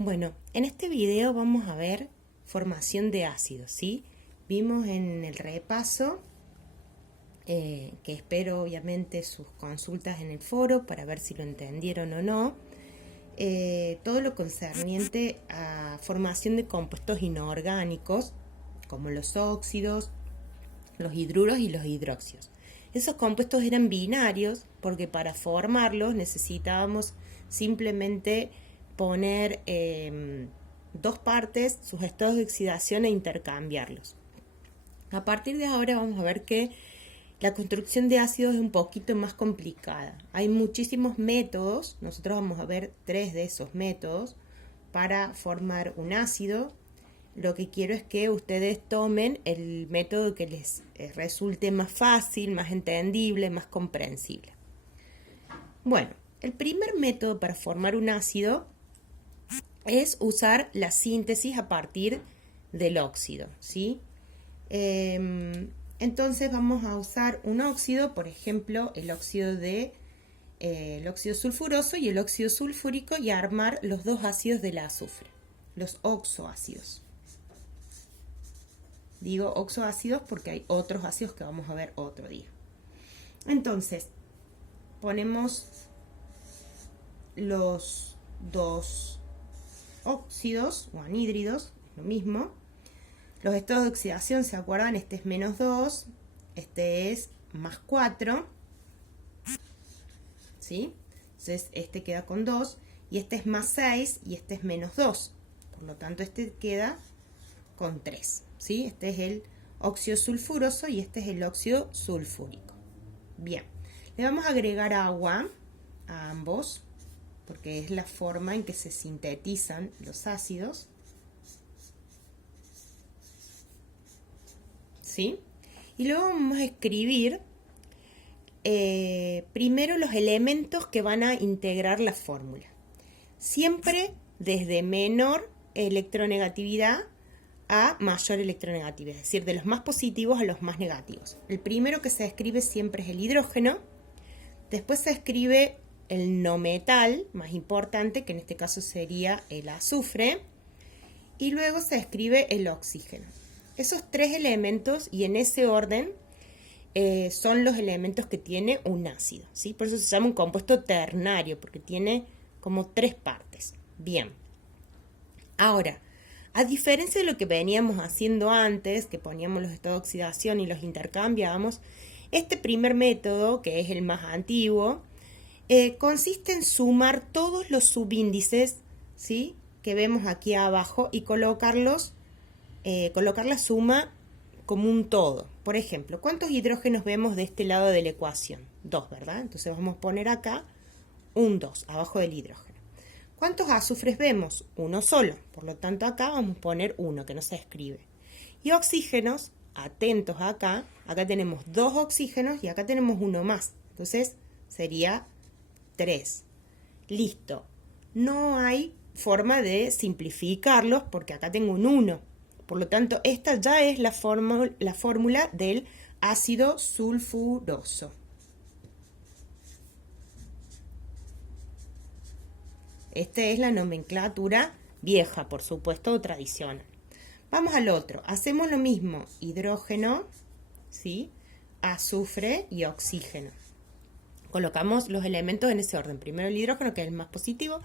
Bueno, en este video vamos a ver formación de ácidos, ¿sí? Vimos en el repaso, que espero obviamente sus consultas en el foro para ver si lo entendieron o no, todo lo concerniente a formación de compuestos inorgánicos, como los óxidos, los hidruros y los hidróxidos. Esos compuestos eran binarios porque para formarlos necesitábamos simplemente poner dos partes, sus estados de oxidación e intercambiarlos. A partir de ahora vamos a ver que la construcción de ácidos es un poquito más complicada. Hay muchísimos métodos, nosotros vamos a ver 3 de esos métodos para formar un ácido. Lo que quiero es que ustedes tomen el método que les resulte más fácil, más entendible, más comprensible. Bueno, el primer método para formar un ácido es usar la síntesis a partir del óxido, ¿sí? Entonces vamos a usar un óxido, por ejemplo, el óxido sulfuroso y el óxido sulfúrico, y armar los dos ácidos del azufre, los oxoácidos. Digo oxoácidos porque hay otros ácidos que vamos a ver otro día. Entonces, ponemos los dos óxidos o anhídridos, lo mismo. Los estados de oxidación, ¿se acuerdan? Este es menos 2, este es más 4, ¿sí? Entonces este queda con 2, y este es más 6, y este es menos 2. Por lo tanto, este queda con 3, ¿sí? Este es el óxido sulfuroso y este es el óxido sulfúrico. Bien, le vamos a agregar agua a ambos, porque es la forma en que se sintetizan los ácidos, ¿sí? Y luego vamos a escribir primero los elementos que van a integrar la fórmula. Siempre desde menor electronegatividad a mayor electronegatividad, es decir, de los más positivos a los más negativos. El primero que se escribe siempre es el hidrógeno, después se escribe el no metal más importante, que en este caso sería el azufre, y luego se escribe el oxígeno. Esos 3 elementos, y en ese orden, son los elementos que tiene un ácido, ¿sí? Por eso se llama un compuesto ternario, porque tiene como 3 partes. Bien. Ahora, a diferencia de lo que veníamos haciendo antes, que poníamos los estados de oxidación y los intercambiábamos, este primer método, que es el más antiguo, consiste en sumar todos los subíndices, ¿sí?, que vemos aquí abajo, y colocar la suma como un todo. Por ejemplo, ¿cuántos hidrógenos vemos de este lado de la ecuación? 2, ¿verdad? Entonces vamos a poner acá un 2 abajo del hidrógeno. ¿Cuántos azufres vemos? Uno solo. Por lo tanto, acá vamos a poner 1, que no se escribe. Y oxígenos, atentos acá tenemos 2 oxígenos y acá tenemos uno más. Entonces sería 3. Listo. No hay forma de simplificarlos porque acá tengo un 1. Por lo tanto, esta ya es la fórmula del ácido sulfuroso. Esta es la nomenclatura vieja, por supuesto, o tradicional. Vamos al otro. Hacemos lo mismo. Hidrógeno, ¿sí?, azufre y oxígeno. Colocamos los elementos en ese orden. Primero el hidrógeno, que es el más positivo,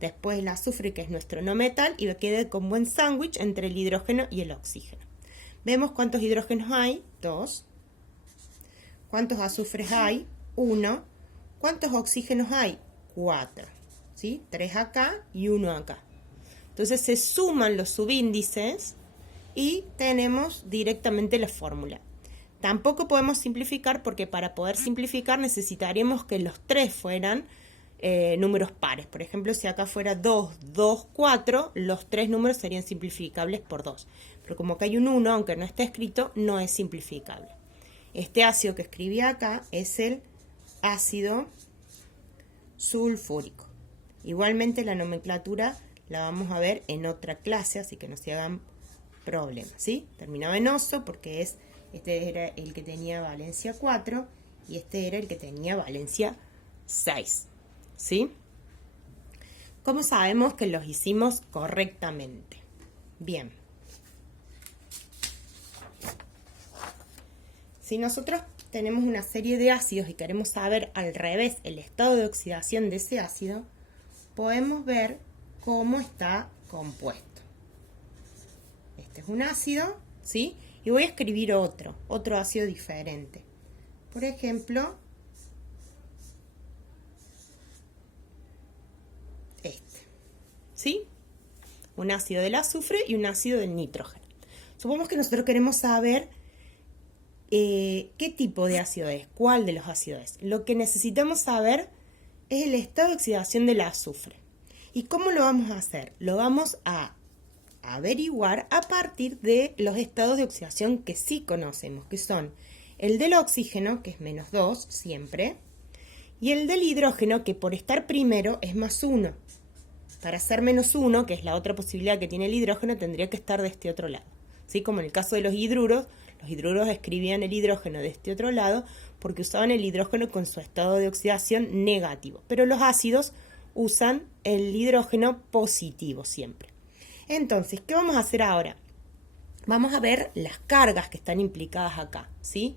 después el azufre, que es nuestro no metal, y queda con buen sándwich entre el hidrógeno y el oxígeno. Vemos cuántos hidrógenos hay, 2. ¿Cuántos azufres hay? 1. ¿Cuántos oxígenos hay? 4. ¿Sí? 3 acá y 1 acá. Entonces se suman los subíndices y tenemos directamente la fórmula. Tampoco podemos simplificar porque para poder simplificar necesitaríamos que los 3 fueran números pares. Por ejemplo, si acá fuera 2, 2, 4, los 3 números serían simplificables por 2. Pero como acá hay un 1, aunque no esté escrito, no es simplificable. Este ácido que escribí acá es el ácido sulfúrico. Igualmente la nomenclatura la vamos a ver en otra clase, así que no se hagan problemas, ¿sí? Terminaba en oso porque este era el que tenía valencia 4 y este era el que tenía valencia 6, ¿sí? ¿Cómo sabemos que los hicimos correctamente? Bien. Si nosotros tenemos una serie de ácidos y queremos saber al revés el estado de oxidación de ese ácido, podemos ver cómo está compuesto. Este es un ácido, ¿sí? Y voy a escribir otro ácido diferente. Por ejemplo, este, ¿sí? Un ácido del azufre y un ácido del nitrógeno. Supongamos que nosotros queremos saber qué tipo de ácido es, cuál de los ácidos es. Lo que necesitamos saber es el estado de oxidación del azufre. ¿Y cómo lo vamos a hacer? Lo vamos a averiguar a partir de los estados de oxidación que sí conocemos, que son el del oxígeno, que es -2 siempre, y el del hidrógeno, que por estar primero es +1. Para ser -1, que es la otra posibilidad que tiene el hidrógeno, tendría que estar de este otro lado. ¿Sí? Como en el caso de los hidruros escribían el hidrógeno de este otro lado porque usaban el hidrógeno con su estado de oxidación negativo. Pero los ácidos usan el hidrógeno positivo siempre. Entonces, ¿qué vamos a hacer ahora? Vamos a ver las cargas que están implicadas acá, ¿sí?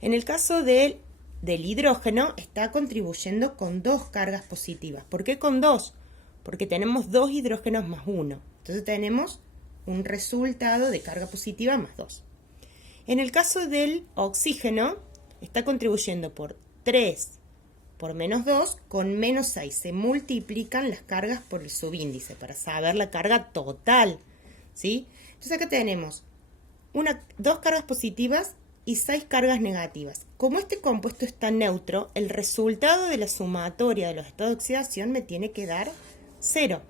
En el caso del hidrógeno, está contribuyendo con 2 cargas positivas. ¿Por qué con 2? Porque tenemos 2 hidrógenos más 1. Entonces tenemos un resultado de carga positiva más 2. En el caso del oxígeno, está contribuyendo por 3 por -2 con -6. Se multiplican las cargas por el subíndice para saber la carga total, ¿sí? Entonces acá tenemos 2 cargas positivas y 6 cargas negativas. Como este compuesto está neutro, el resultado de la sumatoria de los estados de oxidación me tiene que dar 0.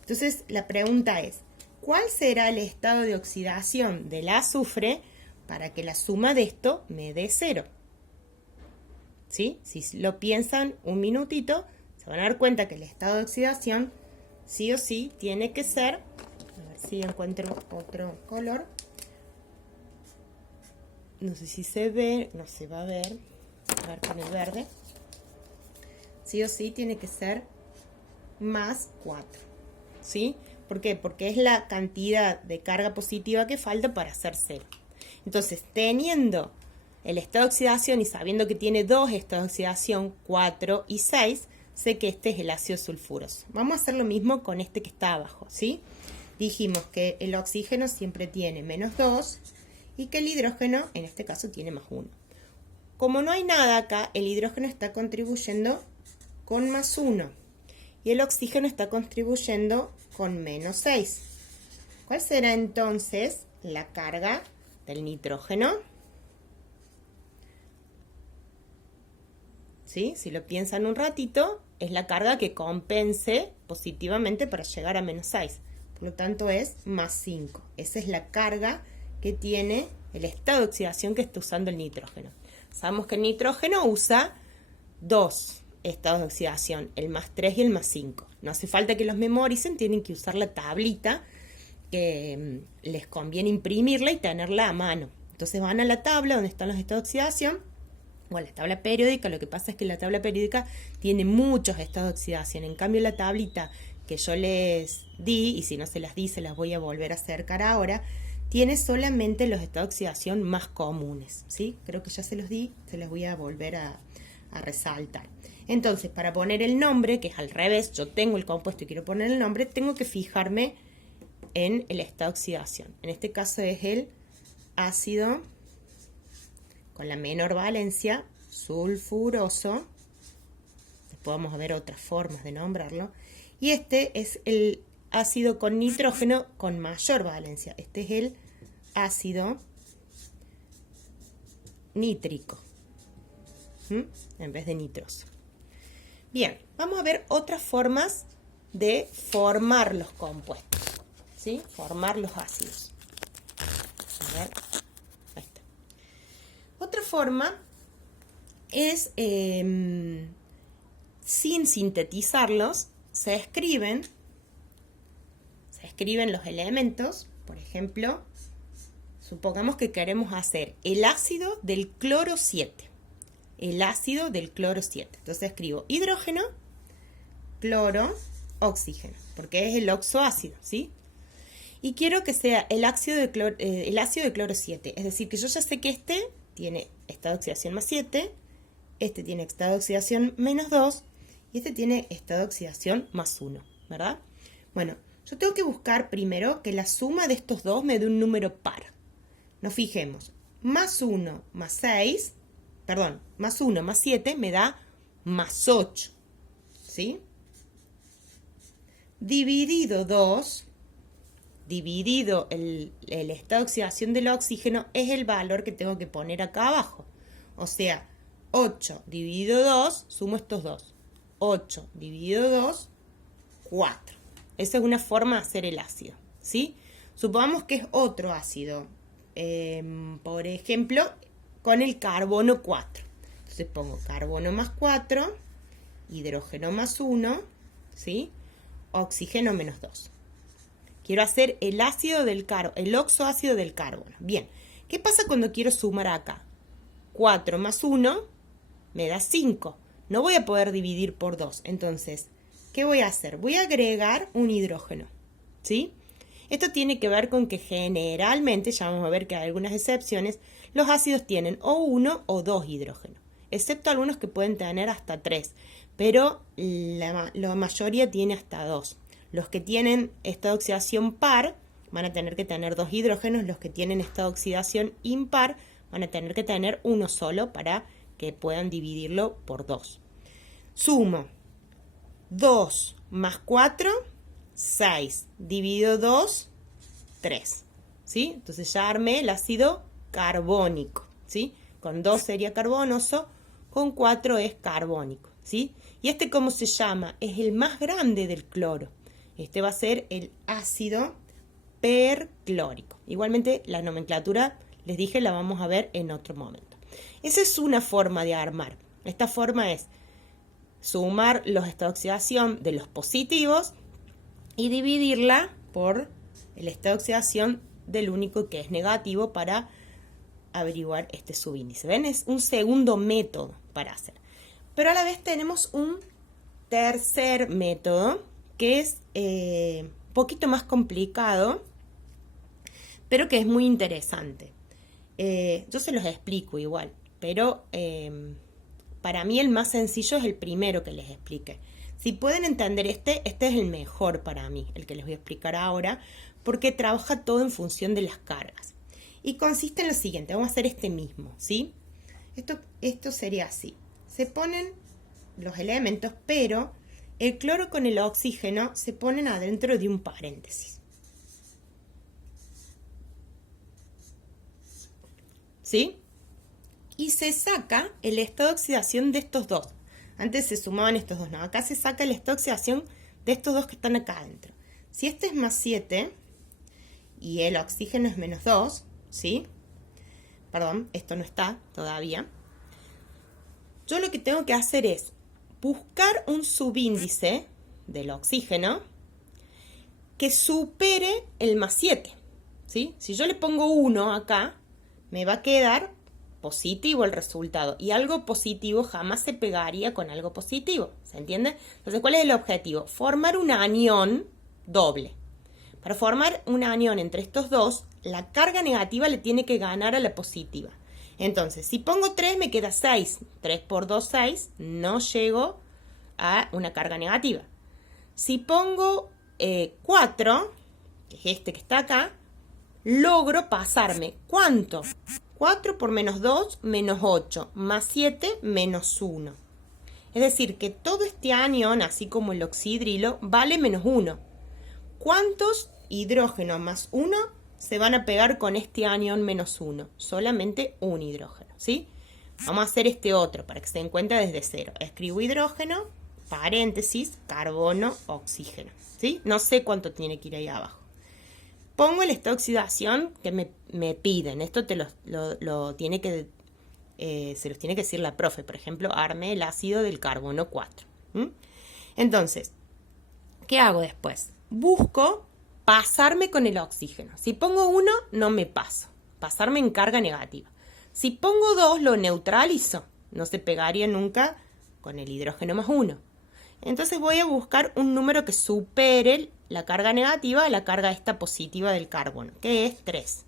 Entonces la pregunta es, ¿cuál será el estado de oxidación del azufre para que la suma de esto me dé 0? ¿Sí? Si lo piensan un minutito, se van a dar cuenta que el estado de oxidación sí o sí tiene que ser, a ver si encuentro otro color, no sé si se ve, no se va a ver con el verde, sí o sí tiene que ser +4, ¿sí? ¿Por qué? Porque es la cantidad de carga positiva que falta para hacer 0. Entonces, teniendo el estado de oxidación y sabiendo que tiene 2 estados de oxidación, 4 y 6, sé que este es el ácido sulfuroso. Vamos a hacer lo mismo con este que está abajo, ¿sí? Dijimos que el oxígeno siempre tiene -2 y que el hidrógeno, en este caso, tiene +1. Como no hay nada acá, el hidrógeno está contribuyendo con +1 y el oxígeno está contribuyendo con -6. ¿Cuál será entonces la carga del nitrógeno? ¿Sí? Si lo piensan un ratito, es la carga que compense positivamente para llegar a -6. Por lo tanto, es +5. Esa es la carga que tiene el estado de oxidación que está usando el nitrógeno. Sabemos que el nitrógeno usa 2 estados de oxidación, el +3 y el +5. No hace falta que los memoricen, tienen que usar la tablita que les conviene imprimirla y tenerla a mano. Entonces van a la tabla donde están los estados de oxidación, o a la tabla periódica. Lo que pasa es que la tabla periódica tiene muchos estados de oxidación. En cambio, la tablita que yo les di, y si no se las di, se las voy a volver a acercar ahora, tiene solamente los estados de oxidación más comunes, ¿sí? Creo que ya se los di, se los voy a volver a resaltar. Entonces, para poner el nombre, que es al revés, yo tengo el compuesto y quiero poner el nombre, tengo que fijarme en el estado de oxidación. En este caso es el ácido con la menor valencia, sulfuroso. Después vamos a ver otras formas de nombrarlo. Y este es el ácido con nitrógeno con mayor valencia. Este es el ácido nítrico, en vez de nitroso. Bien, vamos a ver otras formas de formar los compuestos, ¿sí? Formar los ácidos. A ver, ahí está. Otra forma es, sin sintetizarlos, se escriben los elementos. Por ejemplo, supongamos que queremos hacer el ácido del cloro 7. El ácido del cloro 7. Entonces escribo hidrógeno, cloro oxígeno, porque es el oxoácido, ¿sí? Y quiero que sea el ácido de cloro 7, es decir, que yo ya sé que este tiene estado de oxidación más 7, este tiene estado de oxidación menos 2 y este tiene estado de oxidación más 1, ¿verdad? Bueno, yo tengo que buscar primero que la suma de estos dos me dé un número par. Nos fijemos, más 1 más 6, perdón, más 1 más 7 me da más 8, ¿sí? Dividido 2, dividido el estado de oxidación del oxígeno es el valor que tengo que poner acá abajo. O sea, 8 dividido 2, sumo estos dos. 8 dividido 2, 4. Esa es una forma de hacer el ácido, ¿sí? Supongamos que es otro ácido. Por ejemplo, con el carbono 4. Entonces pongo carbono más 4, hidrógeno más 1, ¿sí? Oxígeno menos 2. Quiero hacer el ácido del carbono, el oxoácido del carbono. Bien, ¿qué pasa cuando quiero sumar acá? 4 más 1 me da 5. No voy a poder dividir por 2. Entonces, ¿qué voy a hacer? Voy a agregar un hidrógeno, ¿sí? Esto tiene que ver con que generalmente, ya vamos a ver que hay algunas excepciones, los ácidos tienen o 1 o 2 hidrógenos, excepto algunos que pueden tener hasta 3, pero la mayoría tiene hasta 2. Los que tienen estado de oxidación par van a tener que tener 2 hidrógenos, los que tienen estado de oxidación impar van a tener que tener uno solo para que puedan dividirlo por 2. Sumo 2 más 4, 6, dividido 2, 3, ¿sí? Entonces ya armé el ácido carbónico, ¿sí? Con 2 sería carbonoso, con 4 es carbónico, ¿sí? ¿Y este cómo se llama? Es el más grande del cloro. Este va a ser el ácido perclórico. Igualmente la nomenclatura, les dije, la vamos a ver en otro momento. Esa es una forma de armar. Esta forma es sumar los estados de oxidación de los positivos y dividirla por el estado de oxidación del único que es negativo para averiguar este subíndice. ¿Ven? Es un segundo método para hacer. Pero a la vez tenemos un tercer método que es un poquito más complicado, pero que es muy interesante. Yo se los explico igual, pero para mí el más sencillo es el primero que les expliqué. Si pueden entender este es el mejor para mí, el que les voy a explicar ahora, porque trabaja todo en función de las cargas. Y consiste en lo siguiente, vamos a hacer este mismo, ¿sí? Esto sería así. Se ponen los elementos, pero el cloro con el oxígeno se ponen adentro de un paréntesis. ¿Sí? Y se saca el estado de oxidación de estos dos. Antes se sumaban estos dos, no, acá se saca el estado de oxidación de estos dos que están acá adentro. Si este es más 7 y el oxígeno es menos 2, ¿sí? Perdón, esto no está todavía. Yo lo que tengo que hacer es buscar un subíndice del oxígeno que supere el más 7, ¿sí? Si yo le pongo 1 acá, me va a quedar positivo el resultado. Y algo positivo jamás se pegaría con algo positivo. ¿Se entiende? Entonces, ¿cuál es el objetivo? Formar un anión doble. Para formar un anión entre estos dos, la carga negativa le tiene que ganar a la positiva. Entonces, si pongo 3, me queda 6. 3 por 2, 6. No llego a una carga negativa. Si pongo 4, que es este que está acá, logro pasarme. ¿Cuánto? 4 por menos 2, menos 8, más 7, menos 1. Es decir, que todo este anión, así como el oxidrilo, vale menos 1. ¿Cuántos hidrógenos más 1 se van a pegar con este anión menos 1? Solamente un hidrógeno, ¿sí? Vamos a hacer este otro para que se den cuenta desde cero. Escribo hidrógeno, paréntesis, carbono, oxígeno, ¿sí? No sé cuánto tiene que ir ahí abajo. Pongo el estado de oxidación que me piden. Esto lo tiene que, se los tiene que decir la profe. Por ejemplo, arme el ácido del carbono 4. Entonces, ¿qué hago después? Busco pasarme con el oxígeno. Si pongo 1, no me paso. Pasarme en carga negativa. Si pongo 2, lo neutralizo. No se pegaría nunca con el hidrógeno más 1. Entonces voy a buscar un número que supere la carga negativa a la carga esta positiva del carbono, que es 3.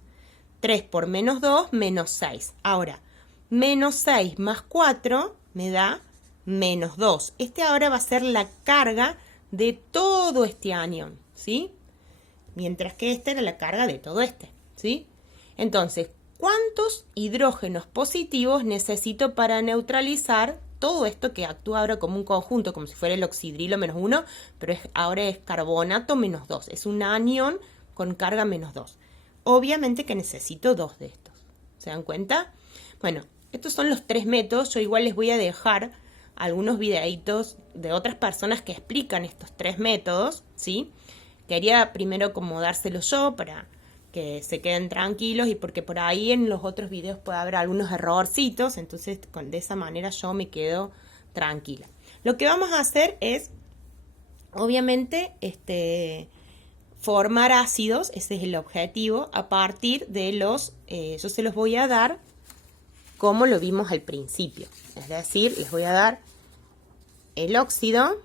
3 por menos 2, menos 6. Ahora, menos 6 más 4 me da menos 2. Este ahora va a ser la carga de todo este anión, ¿sí? Mientras que esta era la carga de todo este, ¿sí? Entonces, ¿cuántos hidrógenos positivos necesito para neutralizar todo esto que actúa ahora como un conjunto, como si fuera el oxidrilo menos 1, pero ahora es carbonato menos 2? Es un anión con carga menos 2. Obviamente que necesito 2 de estos. ¿Se dan cuenta? Bueno, estos son los 3 métodos. Yo igual les voy a dejar algunos videitos de otras personas que explican estos 3 métodos, ¿sí? Quería primero como dárselos yo para que se queden tranquilos y porque por ahí en los otros videos puede haber algunos errorcitos, entonces de esa manera yo me quedo tranquila. Lo que vamos a hacer es, obviamente, formar ácidos, ese es el objetivo, a partir de los, yo se los voy a dar como lo vimos al principio, es decir, les voy a dar el óxido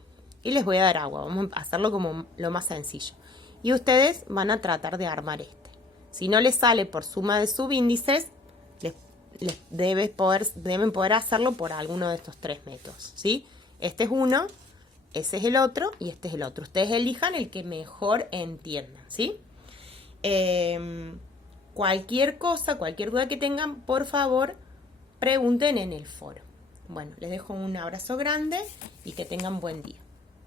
y les voy a dar agua. Vamos a hacerlo como lo más sencillo. Y ustedes van a tratar de armar este. Si no les sale por suma de subíndices, deben poder hacerlo por alguno de estos 3 métodos, ¿sí? Este es uno, ese es el otro y este es el otro. Ustedes elijan el que mejor entiendan, ¿sí? Cualquier cosa, cualquier duda que tengan, por favor, pregunten en el foro. Bueno, les dejo un abrazo grande y que tengan buen día.